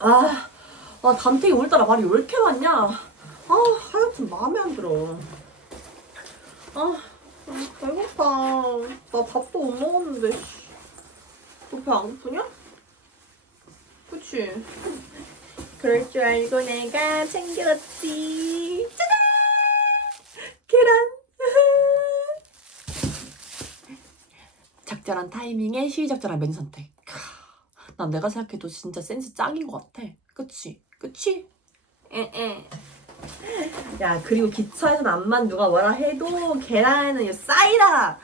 아, 아 담탱이 오늘따라 말이 왜 이렇게 많냐? 아, 하여튼 마음에 안 들어. 아, 아, 배고파. 나 밥도 못 먹었는데. 너 배 안 고프냐? 그치? 그럴 줄 알고 내가 챙겨왔지. 짜잔! 계란. 적절한 타이밍에 시의적절한 메뉴 선택. 캬, 난 내가 생각해도 진짜 센스 짱인 것 같아. 그치? 그치? 에에. 야 그리고 기차에서는 암만 누가 뭐라 해도 계란은 싸이다.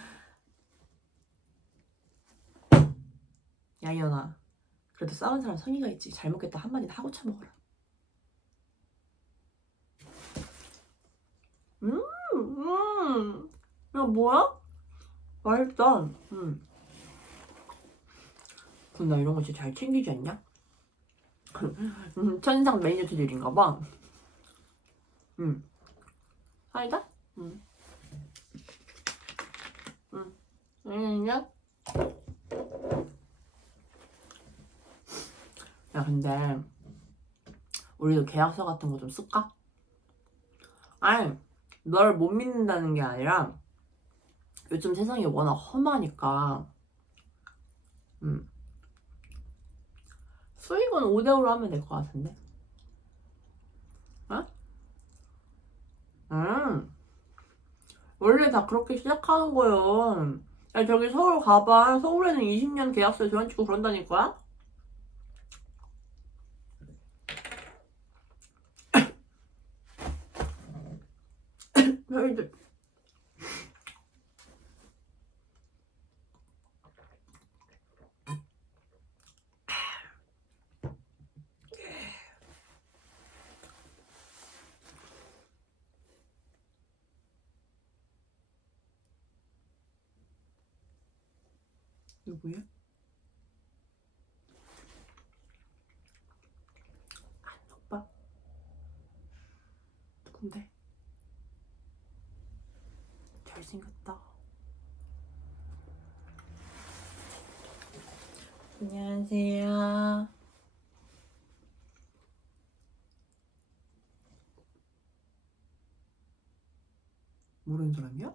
야 이현아. 그래도 싸운 사람 성의가 있지. 잘 먹겠다 한마디는 하고 쳐먹어라. 음, 음. 야 뭐야? 맛있다. 음. 근데 나 이런 거 진짜 잘 챙기지 않냐? 음, 천상 매니저들인가 봐. 음. 사이다? 음. 음. 아니냐? 야, 근데 우리도 계약서 같은 거 좀 쓸까? 아니, 널 못 믿는다는 게 아니라 요즘 세상이 워낙 험하니까 음. 수익은 5대5로 하면 될 것 같은데 어? 음. 원래 다 그렇게 시작하는 거예요 야 저기 서울 가봐 서울에는 20년 계약서에 도안 찍고 그런다니까 저희들 누구야? 아, 오빠. 누군데? 잘생겼다. 안녕하세요. 모르는 사람이야?